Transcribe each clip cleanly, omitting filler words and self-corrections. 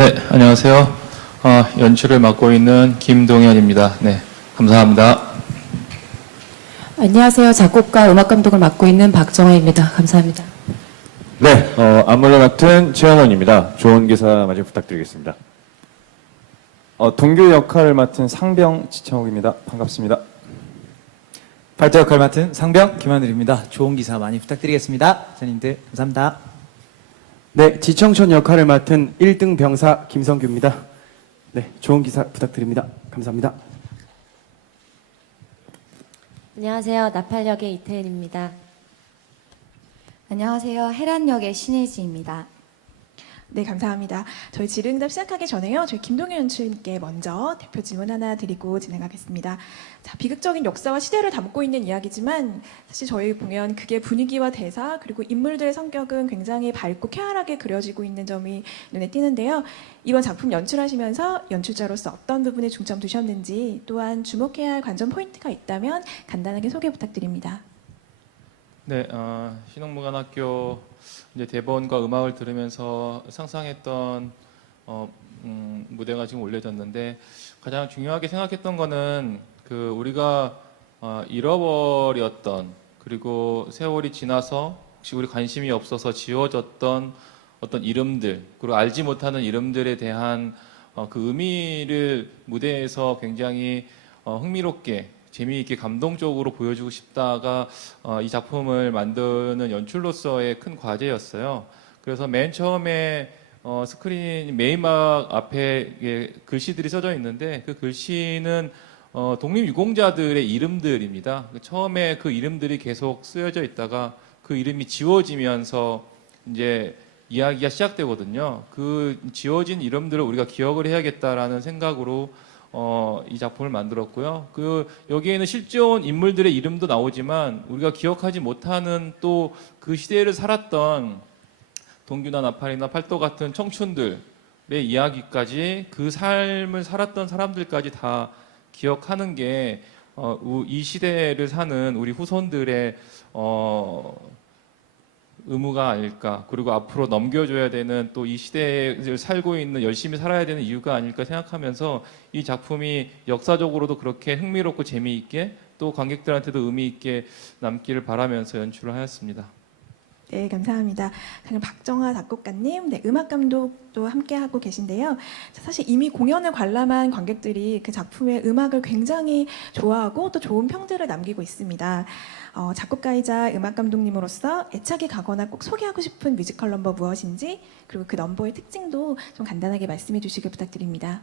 네, 안녕하세요. 연출을 맡고 있는 김동현입니다. 네, 감사합니다. 안녕하세요. 작곡가, 음악감독을 맡고 있는 박정아입니다. 감사합니다. 네, 안무를 맡은 최현원입니다. 좋은 기사 마저 부탁드리겠습니다. 동규 역할을 맡은 상병 지창욱입니다. 반갑습니다. 발대 역할 맡은 상병 김하늘입니다. 좋은 기사 많이 부탁드리겠습니다. 선생님들 감사합니다. 네, 지청천 역할을 맡은 1등 병사 김성규입니다. 네, 좋은 기사 부탁드립니다. 감사합니다. 안녕하세요. 나팔역의 이태은입니다. 안녕하세요. 해란역의 신혜지입니다. 네, 감사합니다. 저희 질의응답 시작하기 전에요. 저희 김동현 연출님께 먼저 대표 질문 하나 드리고 진행하겠습니다. 자, 비극적인 역사와 시대를 담고 있는 이야기지만 사실 저희 보면 그게 분위기와 대사 그리고 인물들의 성격은 굉장히 밝고 쾌활하게 그려지고 있는 점이 눈에 띄는데요. 이번 작품 연출하시면서 연출자로서 어떤 부분에 중점 두셨는지 또한 주목해야 할 관전 포인트가 있다면 간단하게 소개 부탁드립니다. 네, 신흥무관학교 이제 대본과 음악을 들으면서 상상했던 무대가 지금 올려졌는데 가장 중요하게 생각했던 거는 그 우리가 잃어버렸던 그리고 세월이 지나서 혹시 우리 관심이 없어서 지워졌던 어떤 이름들 그리고 알지 못하는 이름들에 대한 그 의미를 무대에서 굉장히 흥미롭게 재미있게 감동적으로 보여주고 싶다가 이 작품을 만드는 연출로서의 큰 과제였어요. 그래서 맨 처음에 스크린 메인막 앞에 글씨들이 써져 있는데 그 글씨는 독립유공자들의 이름들입니다. 처음에 그 이름들이 계속 쓰여져 있다가 그 이름이 지워지면서 이제 이야기가 시작되거든요. 그 지워진 이름들을 우리가 기억을 해야겠다라는 생각으로 이 작품을 만들었고요. 여기에는 실존 인물들의 이름도 나오지만 우리가 기억하지 못하는 또 그 시대를 살았던 동규나 나팔이나 팔도 같은 청춘들의 이야기까지 그 삶을 살았던 사람들까지 다 기억하는 게 이 시대를 사는 우리 후손들의 의무가 아닐까. 그리고 앞으로 넘겨줘야 되는 또 이 시대를 살고 있는 열심히 살아야 되는 이유가 아닐까 생각하면서 이 작품이 역사적으로도 그렇게 흥미롭고 재미있게 또 관객들한테도 의미 있게 남기를 바라면서 연출을 하였습니다. 네, 감사합니다. 그럼 박정아 작곡가님, 네, 음악 감독도 함께 하고 계신데요. 사실 이미 공연을 관람한 관객들이 그 작품의 음악을 굉장히 좋아하고 또 좋은 평들을 남기고 있습니다. 작곡가이자 음악 감독님으로서 애착이 가거나 꼭 소개하고 싶은 뮤지컬 넘버 무엇인지 그리고 그 넘버의 특징도 좀 간단하게 말씀해 주시길 부탁드립니다.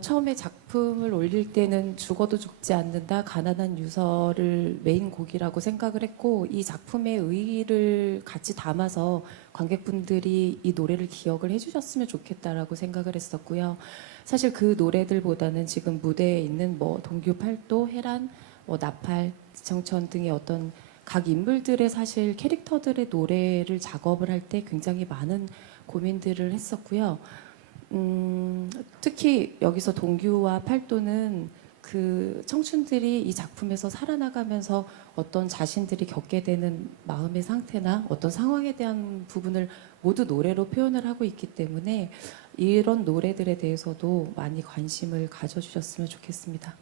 처음에 작품을 올릴 때는 죽어도 죽지 않는다 가난한 유서를 메인 곡이라고 생각을 했고 이 작품의 의의를 같이 담아서 관객분들이 이 노래를 기억을 해주셨으면 좋겠다라고 생각을 했었고요. 사실 그 노래들보다는 지금 무대에 있는 동규 팔도, 해란, 나팔, 지청천 등의 어떤 각 인물들의 사실 캐릭터들의 노래를 작업을 할 때 굉장히 많은 고민들을 했었고요. 특히 여기서 동규와 팔도는 그 청춘들이 이 작품에서 살아나가면서 어떤 자신들이 겪게 되는 마음의 상태나 어떤 상황에 대한 부분을 모두 노래로 표현을 하고 있기 때문에 이런 노래들에 대해서도 많이 관심을 가져주셨으면 좋겠습니다.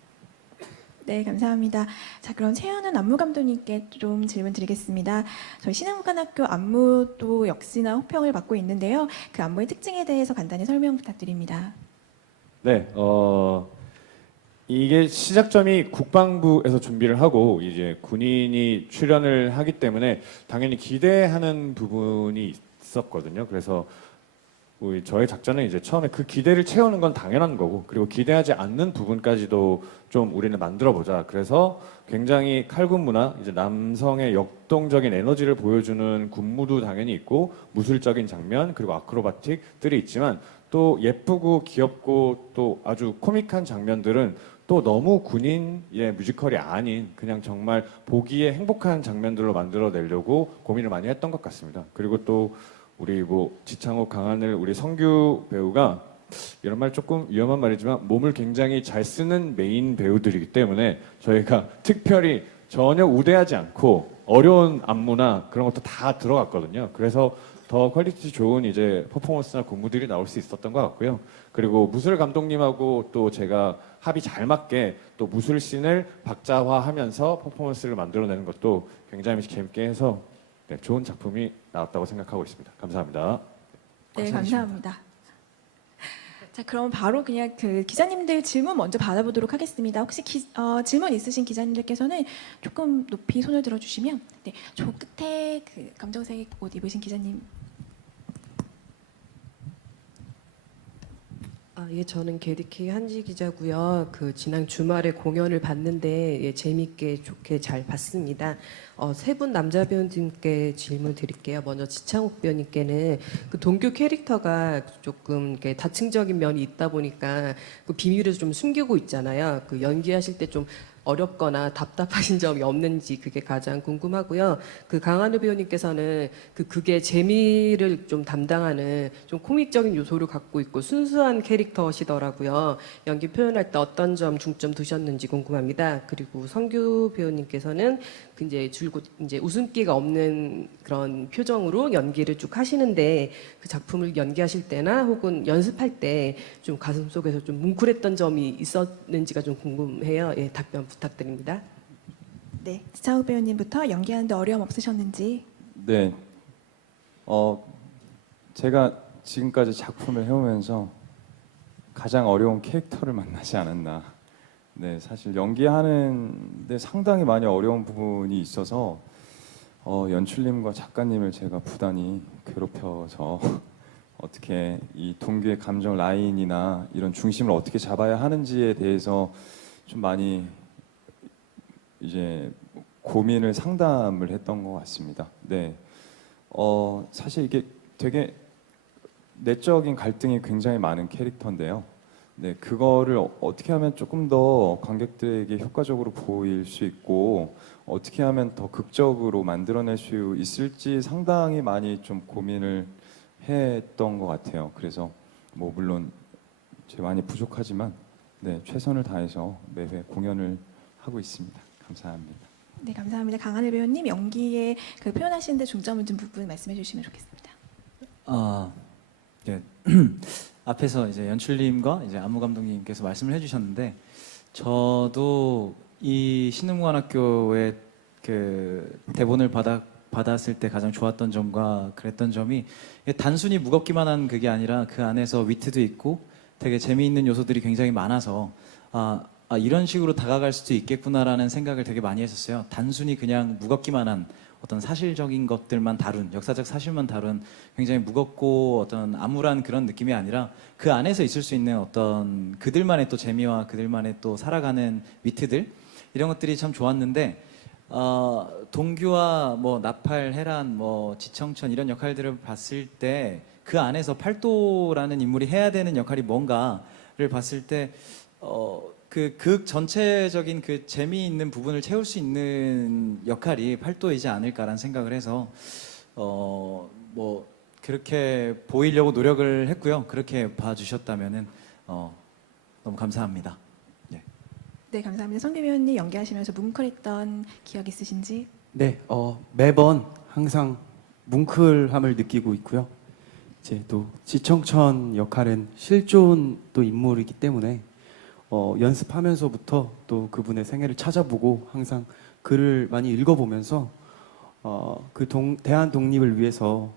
네, 감사합니다. 자, 그럼 최현은 안무 감독님께 좀 질문 드리겠습니다. 저희 신흥무관학교 안무도 역시나 호평을 받고 있는데요. 그 안무의 특징에 대해서 간단히 설명 부탁드립니다. 네, 이게 시작점이 국방부에서 준비를 하고 이제 군인이 출연을 하기 때문에 당연히 기대하는 부분이 있었거든요. 그래서 저의 작전은 이제 처음에 그 기대를 채우는 건 당연한 거고 그리고 기대하지 않는 부분까지도 좀 우리는 만들어 보자. 그래서 굉장히 칼군무나 이제 남성의 역동적인 에너지를 보여주는 군무도 당연히 있고 무술적인 장면 그리고 아크로바틱들이 있지만 또 예쁘고 귀엽고 또 아주 코믹한 장면들은 또 너무 군인의 뮤지컬이 아닌 그냥 정말 보기에 행복한 장면들로 만들어내려고 고민을 많이 했던 것 같습니다. 그리고 또 우리 지창욱, 강하늘, 우리 성규 배우가 이런 말 조금 위험한 말이지만 몸을 굉장히 잘 쓰는 메인 배우들이기 때문에 저희가 특별히 전혀 우대하지 않고 어려운 안무나 그런 것도 다 들어갔거든요. 그래서 더 퀄리티 좋은 이제 퍼포먼스나 군무들이 나올 수 있었던 것 같고요. 그리고 무술 감독님하고 또 제가 합이 잘 맞게 또 무술 씬을 박자화하면서 퍼포먼스를 만들어내는 것도 굉장히 재밌게 해서 네, 좋은 작품이 나왔다고 생각하고 있습니다. 감사합니다. 네, 감사합니다. 자, 그럼 바로 그냥 그 기자님들 질문 먼저 받아보도록 하겠습니다. 혹시 질문 있으신 기자님들께서는 조금 높이 손을 들어주시면, 네, 저 끝에 그 검정색 옷 입으신 기자님. 예, 저는 KDK 한지 기자고요. 그 지난 주말에 공연을 봤는데 예, 재밌게 좋게 잘 봤습니다. 세 분 남자 배우님께 질문 드릴게요. 먼저 지창욱 배우님께는 그 동규 캐릭터가 조금 이렇게 다층적인 면이 있다 보니까 그 비밀을 좀 숨기고 있잖아요. 그 연기하실 때 좀 어렵거나 답답하신 점이 없는지 그게 가장 궁금하고요. 그 강한우 배우님께서는 그게 재미를 좀 담당하는 좀 코믹적인 요소를 갖고 있고 순수한 캐릭터시더라고요. 연기 표현할 때 어떤 점 중점 두셨는지 궁금합니다. 그리고 성규 배우님께서는 그 이제 줄곧 이제 웃음기가 없는 그런 표정으로 연기를 쭉 하시는데 그 작품을 연기하실 때나 혹은 연습할 때 좀 가슴 속에서 좀 뭉클했던 점이 있었는지가 좀 궁금해요. 예, 답변 부탁드립니다. 네, 지창욱 배우님부터 연기하는데 어려움 없으셨는지. 네. 제가 지금까지 작품을 해오면서 가장 어려운 캐릭터를 만나지 않았나. 네, 사실 연기하는데 상당히 많이 어려운 부분이 있어서 연출님과 작가님을 제가 부단히 괴롭혀서 어떻게 이 동규의 감정 라인이나 이런 중심을 어떻게 잡아야 하는지에 대해서 좀 많이 이제 고민을 상담을 했던 것 같습니다. 네, 사실 이게 되게 내적인 갈등이 굉장히 많은 캐릭터인데요. 네, 그거를 어떻게 하면 조금 더 관객들에게 효과적으로 보일 수 있고 어떻게 하면 더 극적으로 만들어낼 수 있을지 상당히 많이 좀 고민을 했던 것 같아요. 그래서 뭐 물론 제가 많이 부족하지만 네, 최선을 다해서 매회 공연을 하고 있습니다. 감사합니다. 네, 감사합니다. 강한우 배우님 연기에 그 표현하시는데 중점을 둔 부분 말씀해 주시면 좋겠습니다. 네. 앞에서 이제 연출님과 이제 안무 감독님께서 말씀을 해주셨는데 저도 이 신흥무관학교의 그 대본을 받았을 때 가장 좋았던 점과 그랬던 점이 단순히 무겁기만 한 그게 아니라 그 안에서 위트도 있고 되게 재미있는 요소들이 굉장히 많아서 이런 식으로 다가갈 수도 있겠구나라는 생각을 되게 많이 했었어요. 단순히 그냥 무겁기만 한 어떤 사실적인 것들만 다룬 역사적 사실만 다룬 굉장히 무겁고 어떤 암울한 그런 느낌이 아니라 그 안에서 있을 수 있는 어떤 그들만의 또 재미와 그들만의 또 살아가는 위트들 이런 것들이 참 좋았는데 동규와 뭐 나팔, 헤란, 뭐 지청천 이런 역할들을 봤을 때 그 안에서 팔도라는 인물이 해야 되는 역할이 뭔가를 봤을 때 그 극 전체적인 그 재미있는 부분을 채울 수 있는 역할이 팔도이지 않을까라는 생각을 해서 뭐 그렇게 보이려고 노력을 했고요. 그렇게 봐주셨다면은 너무 감사합니다. 네, 감사합니다. 성규 배우님 연기하시면서 뭉클했던 기억 있으신지? 네, 매번 항상 뭉클함을 느끼고 있고요. 이제 또 지청천 역할은 실존 또 인물이기 때문에 연습하면서부터 또 그분의 생애를 찾아보고 항상 글을 많이 읽어보면서 대한 독립을 위해서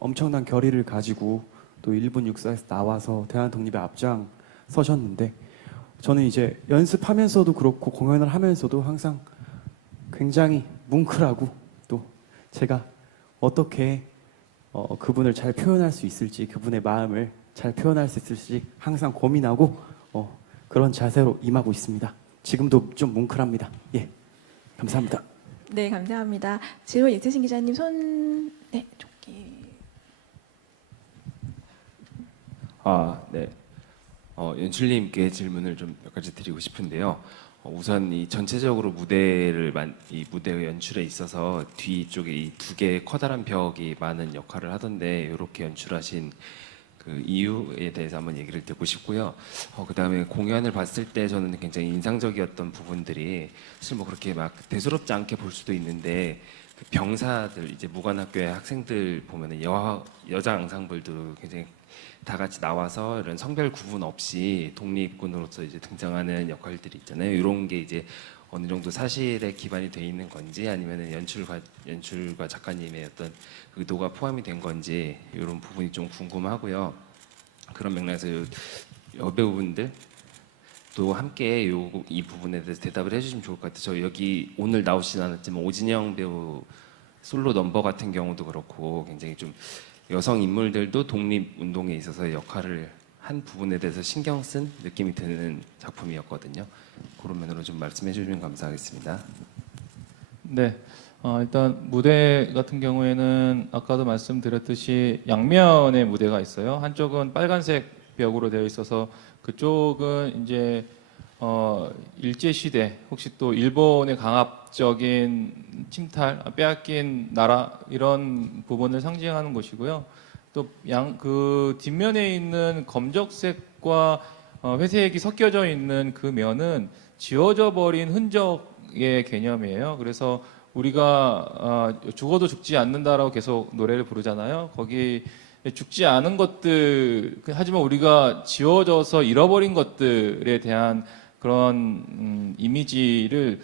엄청난 결의를 가지고 또 일본 육사에서 나와서 대한 독립에 앞장 서셨는데 저는 이제 연습하면서도 그렇고 공연을 하면서도 항상 굉장히 뭉클하고 또 제가 어떻게 그분을 잘 표현할 수 있을지 그분의 마음을 잘 표현할 수 있을지 항상 고민하고 그런 자세로 임하고 있습니다. 지금도 좀 뭉클합니다. 예, 감사합니다. 네, 감사합니다. 질문 있으신 기자님 손, 네, 저기. 네. 연출님께 질문을 좀 몇 가지 드리고 싶은데요. 우선 이 전체적으로 이 무대 연출에 있어서 뒤쪽에 이 두 개의 커다란 벽이 많은 역할을 하던데 이렇게 연출하신 그 이유에 대해서 한번 얘기를 듣고 싶고요. 그다음에 공연을 봤을 때 저는 굉장히 인상적이었던 부분들이 사실 뭐 그렇게 막 대수롭지 않게 볼 수도 있는데 그 병사들 이제 무관학교의 학생들 보면은 여자 앙상블도 굉장히 다 같이 나와서 이런 성별 구분 없이 독립군으로서 이제 등장하는 역할들이 있잖아요. 이런 게 이제 어느 정도 사실에 기반이 돼 있는 건지 아니면은 연출과 작가님의 어떤 의도가 포함이 된 건지 이런 부분이 좀 궁금하고요. 그런 맥락에서 여배우분들 또 함께 이 부분에 대해서 대답을 해주시면 좋을 것 같아요. 저 여기 오늘 나오시진 않았지만 오진영 배우 솔로 넘버 같은 경우도 그렇고 굉장히 좀 여성 인물들도 독립 운동에 있어서 역할을 한 부분에 대해서 신경 쓴 느낌이 드는 작품이었거든요. 그런 면으로 좀 말씀해 주시면 감사하겠습니다. 네. 일단 무대 같은 경우에는 아까도 말씀드렸듯이 양면의 무대가 있어요. 한쪽은 빨간색 벽으로 되어 있어서 그쪽은 이제 일제 시대 혹시 또 일본의 강압적인 침탈, 빼앗긴 나라 이런 부분을 상징하는 곳이고요. 또 그 뒷면에 있는 검정색과 회색이 섞여져 있는 그 면은 지워져 버린 흔적의 개념이에요. 그래서 우리가 죽어도 죽지 않는다라고 계속 노래를 부르잖아요. 거기 죽지 않은 것들, 하지만 우리가 지워져서 잃어버린 것들에 대한 그런 이미지를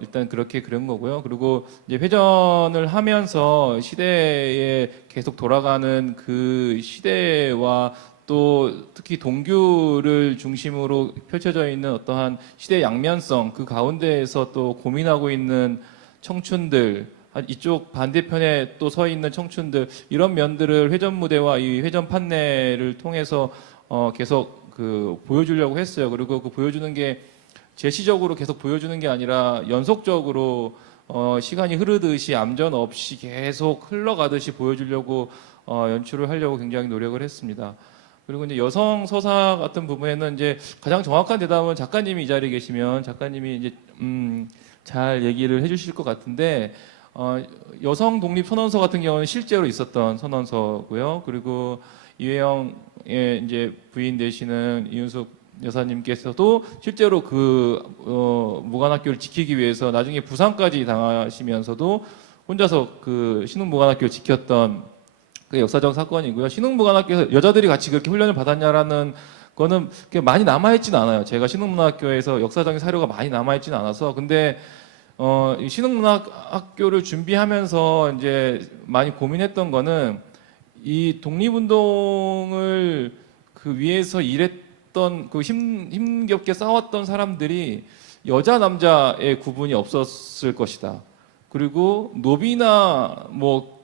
일단 그렇게 그린 거고요. 그리고 이제 회전을 하면서 시대에 계속 돌아가는 그 시대와 또 특히 동규를 중심으로 펼쳐져 있는 어떠한 시대 양면성 그 가운데에서 또 고민하고 있는 청춘들 이쪽 반대편에 또 서 있는 청춘들 이런 면들을 회전 무대와 이 회전 판넬을 통해서 계속 그 보여주려고 했어요. 그리고 그 보여주는 게 제시적으로 계속 보여주는 게 아니라 연속적으로 시간이 흐르듯이 암전 없이 계속 흘러가듯이 보여주려고 연출을 하려고 굉장히 노력을 했습니다. 그리고 이제 여성 서사 같은 부분에는 이제 가장 정확한 대답은 작가님이 이 자리에 계시면 작가님이 이제 잘 얘기를 해주실 것 같은데 여성 독립 선언서 같은 경우는 실제로 있었던 선언서고요. 그리고 이회영의 이제 부인 되시는 이윤숙 여사님께서도 실제로 그 무관학교를 지키기 위해서 나중에 부상까지 당하시면서도 혼자서 그 신흥무관학교를 지켰던 그 역사적 사건이고요. 신흥무관학교에서 여자들이 같이 그렇게 훈련을 받았냐라는 거는 많이 남아있지는 않아요. 제가 신흥문학교에서 역사적인 사료가 많이 남아있지는 않아서 근데 이 신흥문학학교를 준비하면서 이제 많이 고민했던 거는 이 독립운동을 그 위에서 일했던 그 힘겹게 싸웠던 사람들이 여자 남자의 구분이 없었을 것이다. 그리고 노비나 뭐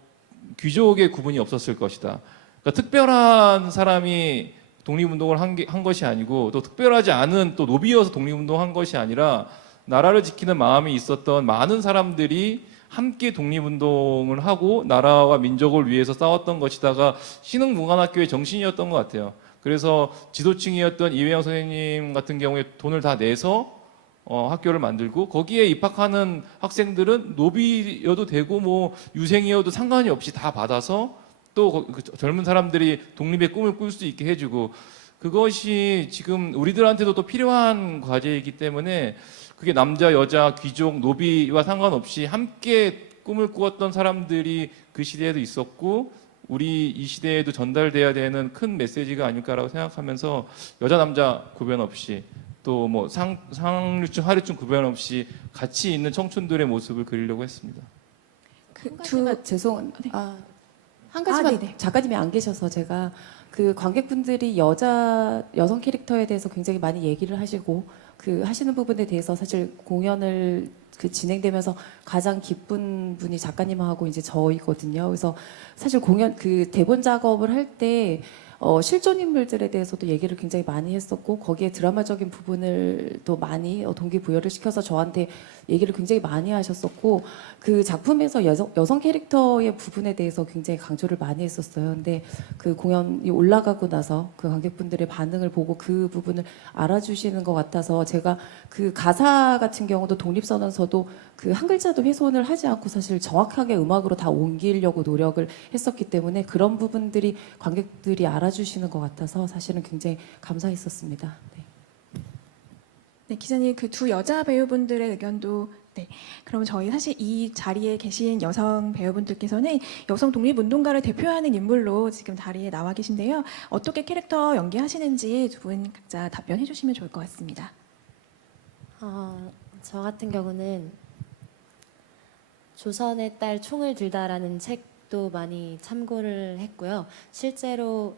귀족의 구분이 없었을 것이다. 그러니까 특별한 사람이 독립운동을 한 것이 아니고 또 특별하지 않은 또 노비여서 독립운동한 것이 아니라 나라를 지키는 마음이 있었던 많은 사람들이 함께 독립운동을 하고 나라와 민족을 위해서 싸웠던 것이다가 신흥무관학교의 정신이었던 것 같아요. 그래서 지도층이었던 이회영 선생님 같은 경우에 돈을 다 내서 학교를 만들고 거기에 입학하는 학생들은 노비여도 되고 뭐 유생이어도 상관이 없이 다 받아서 또 그 젊은 사람들이 독립의 꿈을 꿀 수 있게 해주고 그것이 지금 우리들한테도 또 필요한 과제이기 때문에 그게 남자, 여자, 귀족, 노비와 상관없이 함께 꿈을 꾸었던 사람들이 그 시대에도 있었고 우리 이 시대에도 전달돼야 되는 큰 메시지가 아닐까라고 생각하면서 여자, 남자 구별 없이 또 뭐 상류층, 하류층 구별 없이 같이 있는 청춘들의 모습을 그리려고 했습니다. 한 가지만 한 가지만 네네. 작가님이 안 계셔서 제가 그 관객분들이 여성 캐릭터에 대해서 굉장히 많이 얘기를 하시고 그 하시는 부분에 대해서 사실 공연을 그 진행되면서 가장 기쁜 분이 작가님하고 이제 저이거든요. 그래서 사실 공연 그 대본 작업을 할 때 실존 인물들에 대해서도 얘기를 굉장히 많이 했었고 거기에 드라마적인 부분을 또 많이 동기부여를 시켜서 저한테 얘기를 굉장히 많이 하셨었고 그 작품에서 여성 캐릭터의 부분에 대해서 굉장히 강조를 많이 했었어요. 근데 그 공연이 올라가고 나서 그 관객분들의 반응을 보고 그 부분을 알아주시는 것 같아서 제가 그 가사 같은 경우도 독립선언서도 그 한 글자도 훼손을 하지 않고 사실 정확하게 음악으로 다 옮기려고 노력을 했었기 때문에 그런 부분들이 관객들이 알아주시는 것 같아서 사실은 굉장히 감사했었습니다. 네. 네, 기자님 그 두 여자 배우분들의 의견도 그럼 저희 사실 이 자리에 계신 여성 배우분들께서는 여성 독립운동가를 대표하는 인물로 지금 자리에 나와 계신데요. 어떻게 캐릭터 연기하시는지 두 분 각자 답변해 주시면 좋을 것 같습니다. 저 같은 경우는 조선의 딸 총을 들다라는 책도 많이 참고를 했고요. 실제로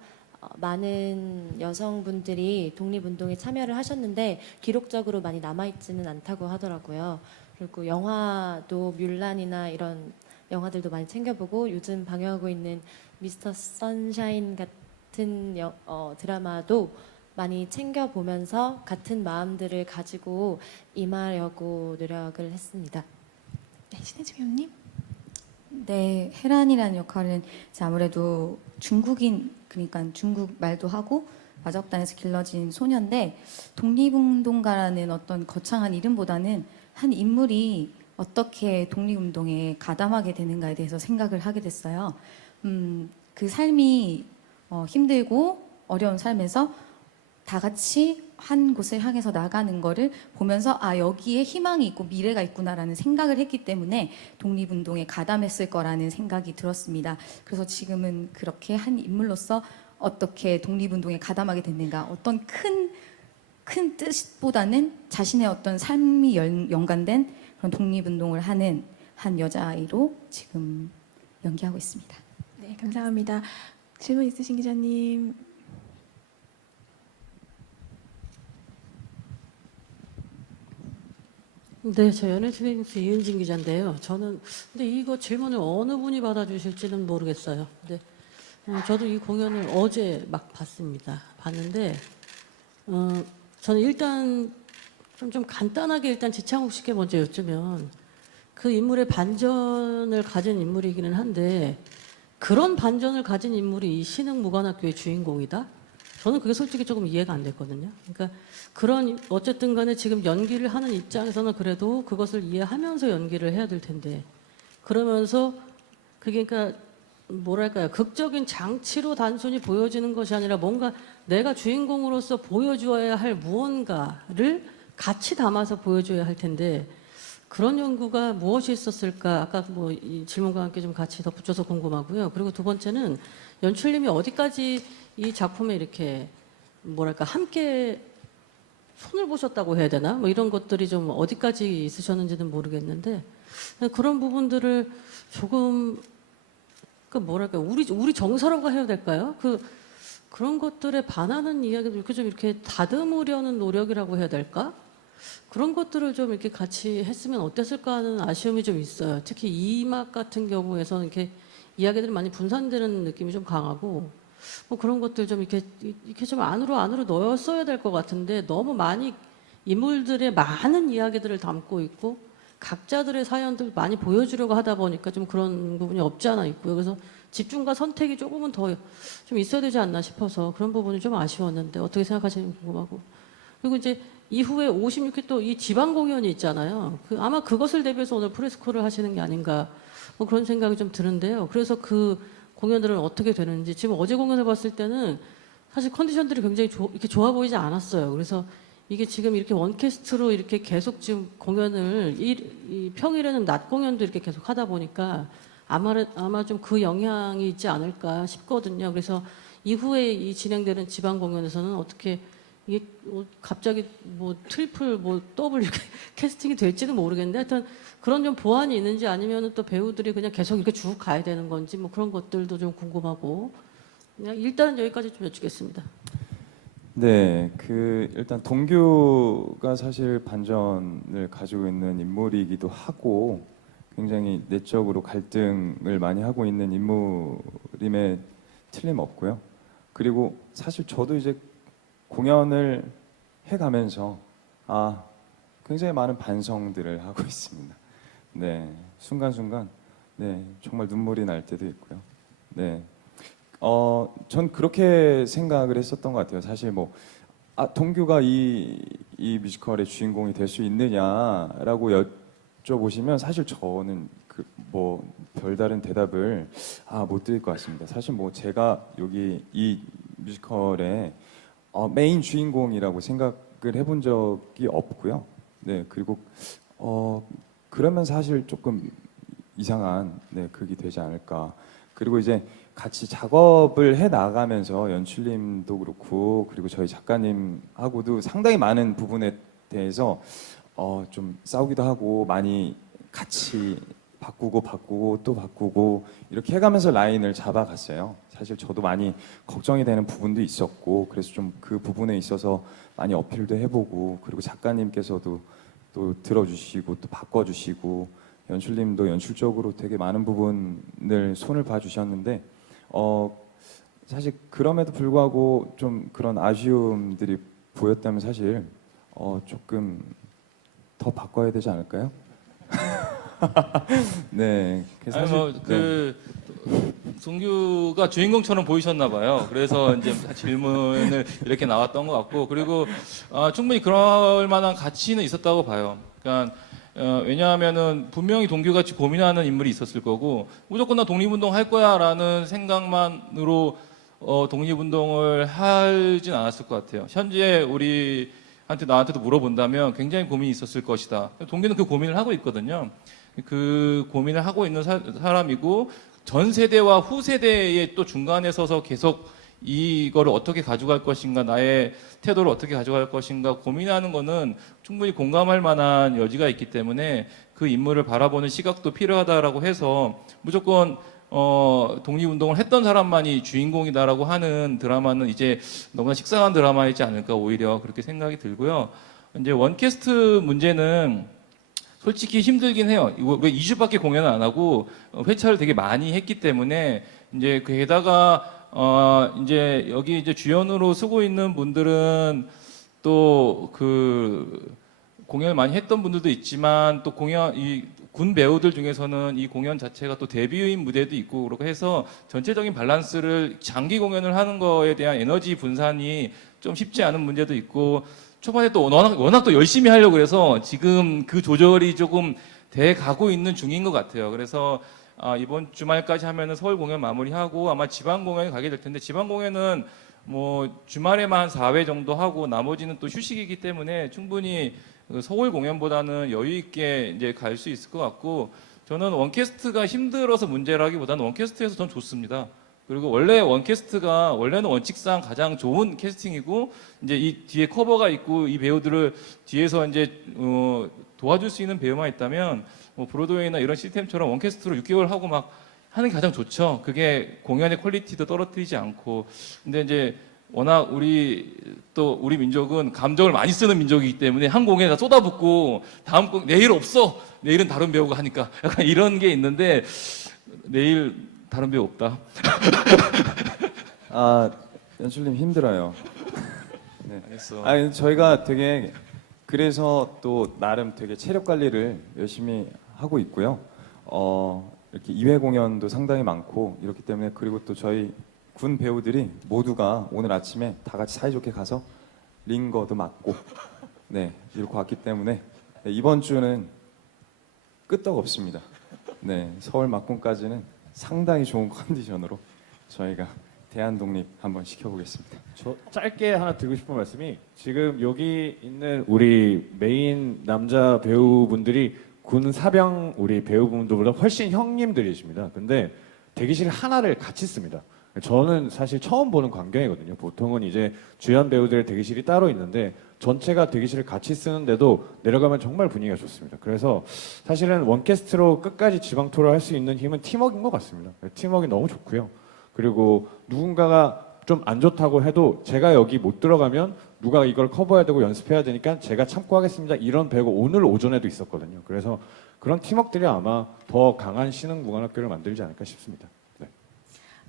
많은 여성분들이 독립운동에 참여를 하셨는데 기록적으로 많이 남아있지는 않다고 하더라고요. 그리고 영화도 뮬란이나 이런 영화들도 많이 챙겨보고 요즘 방영하고 있는 미스터 선샤인 같은 드라마도 많이 챙겨보면서 같은 마음들을 가지고 임하려고 노력을 했습니다. 네, 신혜지 배우님. 네, 헤란이라는 역할은 이제 아무래도 중국인, 그러니까 중국 말도 하고 마적단에서 길러진 소녀인데 독립운동가라는 어떤 거창한 이름보다는 한 인물이 어떻게 독립운동에 가담하게 되는가에 대해서 생각을 하게 됐어요. 그 삶이 힘들고 어려운 삶에서 다 같이 한 곳을 향해서 나가는 거를 보면서 아, 여기에 희망이 있고 미래가 있구나라는 생각을 했기 때문에 독립운동에 가담했을 거라는 생각이 들었습니다. 그래서 지금은 그렇게 한 인물로서 어떻게 독립운동에 가담하게 됐는가, 어떤 큰 뜻보다는 자신의 어떤 삶이 연관된 그런 독립운동을 하는 한 여자아이로 지금 연기하고 있습니다. 네, 감사합니다. 질문 있으신 기자님. 네, 저 연예뉴스 이은진 기자인데요. 저는 근데 이거 질문을 어느 분이 받아주실지는 모르겠어요. 근데 저도 이 공연을 어제 막 봤습니다. 봤는데 저는 일단 좀 간단하게 일단 지창욱 씨께 먼저 여쭈면 그 인물의 반전을 가진 인물이기는 한데 그런 반전을 가진 인물이 이 신흥무관학교의 주인공이다? 저는 그게 솔직히 조금 이해가 안 됐거든요. 그러니까 그런 어쨌든 간에 지금 연기를 하는 입장에서는 그래도 그것을 이해하면서 연기를 해야 될 텐데 그러면서 그게 그러니까 뭐랄까요, 극적인 장치로 단순히 보여지는 것이 아니라 뭔가 내가 주인공으로서 보여주어야 할 무언가를 같이 담아서 보여줘야 할 텐데 그런 연구가 무엇이 있었을까? 아까 뭐 이 질문과 함께 좀 같이 덧붙여서 궁금하고요. 그리고 두 번째는 연출님이 어디까지 이 작품에 이렇게 뭐랄까 함께 손을 보셨다고 해야 되나? 뭐 이런 것들이 좀 어디까지 있으셨는지는 모르겠는데 그런 부분들을 조금 그 뭐랄까 우리 정서라고 해야 될까요? 그런 것들에 반하는 이야기들 이렇게 좀 이렇게 다듬으려는 노력이라고 해야 될까? 그런 것들을 좀 이렇게 같이 했으면 어땠을까 하는 아쉬움이 좀 있어요. 특히 이막 같은 경우에서는 이렇게 이야기들이 많이 분산되는 느낌이 좀 강하고 뭐 그런 것들 좀 이렇게 좀 안으로 넣었어야 될 것 같은데 너무 많이 인물들의 많은 이야기들을 담고 있고 각자들의 사연들 많이 보여주려고 하다 보니까 좀 그런 부분이 없지 않아 있고요. 그래서 집중과 선택이 조금은 더 좀 있어야 되지 않나 싶어서 그런 부분이 좀 아쉬웠는데 어떻게 생각하시는지 궁금하고 그리고 이제 이후에 56회 또 이 지방 공연이 있잖아요. 아마 그것을 대비해서 오늘 프레스코를 하시는 게 아닌가 뭐 그런 생각이 좀 드는데요. 그래서 그 공연들은 어떻게 되는지 지금 어제 공연을 봤을 때는 사실 컨디션들이 굉장히 이렇게 좋아 보이지 않았어요. 그래서 이게 지금 이렇게 원캐스트로 이렇게 계속 지금 공연을 이 평일에는 낮 공연도 이렇게 계속 하다 보니까 아마 좀 그 영향이 있지 않을까 싶거든요. 그래서 이후에 이 진행되는 지방 공연에서는 어떻게 이게 갑자기 뭐 트리플 뭐 더블 이렇게 캐스팅이 될지는 모르겠는데 하여튼 그런 좀 보완이 있는지 아니면 또 배우들이 그냥 계속 이렇게 쭉 가야 되는 건지 뭐 그런 것들도 좀 궁금하고 그냥 일단은 여기까지 좀 여쭙겠습니다. 네, 일단 동규가 사실 반전을 가지고 있는 인물이기도 하고 굉장히 내적으로 갈등을 많이 하고 있는 인물임에 틀림없고요. 그리고 사실 저도 이제 공연을 해가면서 굉장히 많은 반성들을 하고 있습니다. 네, 순간순간 네, 정말 눈물이 날 때도 있고요. 네, 전 그렇게 생각을 했었던 것 같아요. 사실 동규가 이 뮤지컬의 주인공이 될 수 있느냐라고 여쭤보시면 사실 저는 별다른 대답을 못 드릴 것 같습니다. 사실 제가 여기 이 뮤지컬의 메인 주인공이라고 생각을 해본 적이 없고요. 네, 그리고 그러면 사실 조금 이상한 극이 되지 않을까. 그리고 이제 같이 작업을 해 나가면서 연출님도 그렇고 그리고 저희 작가님하고도 상당히 많은 부분에 대해서 좀 싸우기도 하고 많이 같이 바꾸고 또 바꾸고 이렇게 해가면서 라인을 잡아갔어요. 사실 저도 많이 걱정이 되는 부분도 있었고 그래서 좀 그 부분에 있어서 많이 어필도 해보고 그리고 작가님께서도 또 들어주시고 또 바꿔주시고 연출님도 연출적으로 되게 많은 부분을 손을 봐주셨는데 사실 그럼에도 불구하고 좀 그런 아쉬움들이 보였다면 사실 조금 더 바꿔야 되지 않을까요? 네. 그래서 아니 사실 뭐 동규가 주인공처럼 보이셨나 봐요. 그래서 이제 질문을 이렇게 나왔던 것 같고 그리고 충분히 그럴 만한 가치는 있었다고 봐요. 그러니까 왜냐하면은 분명히 동규같이 고민하는 인물이 있었을 거고 무조건 나 독립운동 할 거야라는 생각만으로 독립운동을 하진 않았을 것 같아요. 현재 나한테도 물어본다면 굉장히 고민이 있었을 것이다. 동규는 그 고민을 하고 있거든요. 그 고민을 하고 있는 사람이고 전 세대와 후 세대의 또 중간에 서서 계속 이거를 어떻게 가져갈 것인가, 나의 태도를 어떻게 가져갈 것인가 고민하는 거는 충분히 공감할 만한 여지가 있기 때문에 그 인물을 바라보는 시각도 필요하다라고 해서 무조건 독립운동을 했던 사람만이 주인공이다라고 하는 드라마는 이제 너무나 식상한 드라마이지 않을까 오히려 그렇게 생각이 들고요. 이제 원캐스트 문제는 솔직히 힘들긴 해요. 왜 2주밖에 공연을 안 하고 회차를 되게 많이 했기 때문에 이제 게다가 이제 여기 이제 주연으로 쓰고 있는 분들은 또 그 공연을 많이 했던 분들도 있지만 또 군 배우들 중에서는 이 공연 자체가 또 데뷔인 무대도 있고 그러고 해서 전체적인 밸런스를 장기 공연을 하는 거에 대한 에너지 분산이 좀 쉽지 않은 문제도 있고 초반에 또 워낙 또 열심히 하려고 해서 지금 그 조절이 조금 돼 가고 있는 중인 것 같아요. 그래서 이번 주말까지 하면은 서울 공연 마무리하고 아마 지방 공연이 가게 될 텐데 지방 공연은 뭐 주말에만 한 4회 정도 하고 나머지는 또 휴식이기 때문에 충분히 서울 공연보다는 여유 있게 이제 갈 수 있을 것 같고 저는 원캐스트가 힘들어서 문제라기보다는 원캐스트에서 전 좋습니다. 그리고 원래는 원칙상 가장 좋은 캐스팅이고 이제 이 뒤에 커버가 있고 이 배우들을 뒤에서 이제 도와줄 수 있는 배우만 있다면 뭐 브로드웨이나 이런 시스템처럼 원캐스트로 6개월 하고 막 하는 게 가장 좋죠. 그게 공연의 퀄리티도 떨어뜨리지 않고. 근데 이제 워낙 우리 민족은 감정을 많이 쓰는 민족이기 때문에 한 공연에 다 쏟아붓고 내일 없어. 내일은 다른 배우가 하니까 약간 이런 게 있는데 내일 다른 배우 없다. 연출님 힘들어요. 네. 알겠어. 저희가 되게 그래서 또 나름 되게 체력 관리를 열심히 하고 있고요. 이렇게 2회 공연도 상당히 많고 이렇기 때문에 그리고 또 저희 군 배우들이 모두가 오늘 아침에 다 같이 사이좋게 가서 링거도 맞고 이렇게 왔기 때문에 이번 주는 끄떡없습니다. 서울 막공까지는 상당히 좋은 컨디션으로 저희가 대한독립 한번 시켜보겠습니다. 저 짧게 하나 드리고 싶은 말씀이 지금 여기 있는 우리 메인 남자 배우분들이 군 사병 우리 배우분들보다 훨씬 형님들이십니다. 근데 대기실 하나를 같이 씁니다. 저는 사실 처음 보는 광경이거든요. 보통은 이제 주연 배우들의 대기실이 따로 있는데 전체가 대기실을 같이 쓰는데도 내려가면 정말 분위기가 좋습니다. 그래서 사실은 원캐스트로 끝까지 지방 투어를 할 수 있는 힘은 팀워크인 것 같습니다. 팀워크가 너무 좋고요. 그리고 누군가가 좀 안 좋다고 해도 제가 여기 못 들어가면 누가 이걸 커버해야 되고 연습해야 되니까 제가 참고 하겠습니다. 이런 배우가 오늘 오전에도 있었거든요. 그래서 그런 팀워크들이 아마 더 강한 신흥무관학교를 만들지 않을까 싶습니다.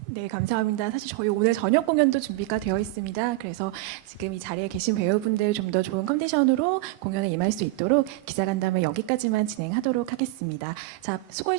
네, 감사합니다. 사실 저희 오늘 저녁 공연도 준비가 되어 있습니다. 그래서 지금 이 자리에 계신 배우분들 좀 더 좋은 컨디션으로 공연에 임할 수 있도록 기자간담회 여기까지만 진행하도록 하겠습니다. 자, 수고해